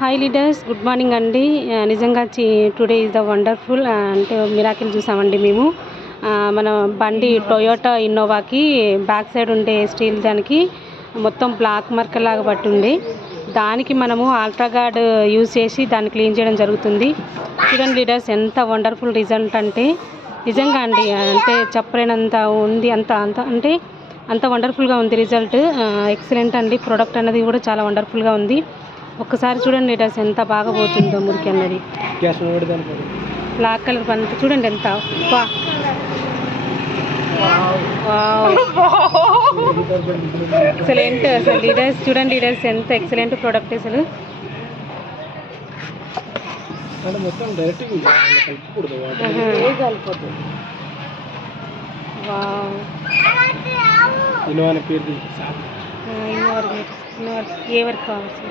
Hi leaders, good morning అండి. నిజంగా today is the wonderful అంటే మిరాకిల్ చూసామండి మేము. మన బండి టొయోటా ఇన్నోవాకి బ్యాక్ సైడ్ ఉండే స్టీల్ దానికి మొత్తం బ్లాక్ మార్కర్ లాగా పట్టుండే, దానికి మనము అల్ట్రాగార్డ్ యూజ్ చేసి దాన్ని క్లీన్ చేయడం జరుగుతుంది. చూడండి లీడర్స్, ఎంత వండర్ఫుల్ రిజల్ట్ అంటే నిజంగా అండి, అంటే చెప్పలేనంత ఉంది. అంత వండర్ఫుల్గా ఉంది రిజల్ట్. ఎక్సలెంట్ అండి. ప్రోడక్ట్ అనేది కూడా చాలా వండర్ఫుల్గా ఉంది. ఒక్కసారి చూడండి లీటర్స్, ఎంత బాగా పోతుందో మురికి అన్నది. బ్లాక్ కలర్ పంట చూడండి ఎంత ఎక్సలెంట్ అసలు లీడర్స్. చూడండి లీడర్స్, ఎంత ఎక్సలెంట్ ప్రోడక్ట్ అసలు. ఏ వరకు కావాల్సి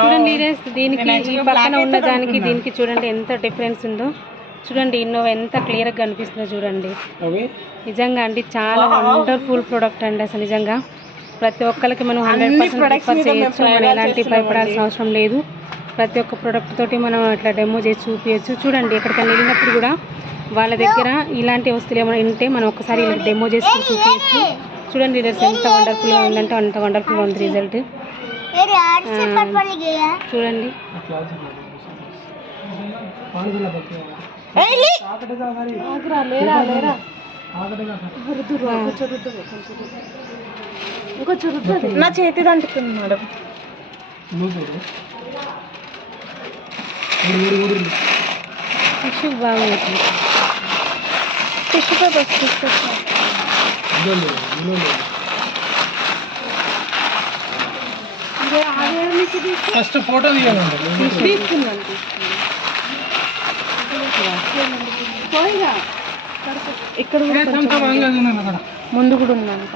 చూడండి దీనికి ఈ పక్కన ఉన్న దానికి దీనికి చూడండి ఎంత డిఫరెన్స్ ఉందో. చూడండి ఇన్నోవా ఎంత క్లియర్గా కనిపిస్తుందో చూడండి. నిజంగా అండి చాలా వండర్ఫుల్ ప్రోడక్ట్ అండి. అసలు నిజంగా ప్రతి ఒక్కరికి మనం 100% ప్రిఫర్ చేయొచ్చు. మనం ఎలాంటి భయపడాల్సిన అవసరం లేదు. ప్రతి ఒక్క ప్రోడక్ట్ తోటి మనం ఇట్లా డెమో చేసి చూపించచ్చు. చూడండి ఎక్కడికైనా వెళ్ళినప్పుడు కూడా వాళ్ళ దగ్గర ఇలాంటి వస్తువులు ఏమైనా ఉంటే మనం ఒక్కసారి డెమో చేసి చూపించచ్చు. చూడండి లీడర్స్, ఎంత వండర్ఫుల్గా ఉందంటే అంత వండర్ఫుల్గా ఉంది రిజల్ట్. చూడండి నా చేతి అంటుతుంది మేడం. టిష్యూ బాగుంది. టిష్యూ పేపర్ తీసుకొచ్చా. ఫస్ట్ ఫోటో తీసుకున్నాను. ఇక్కడ ముందు కూడా ఉందంట.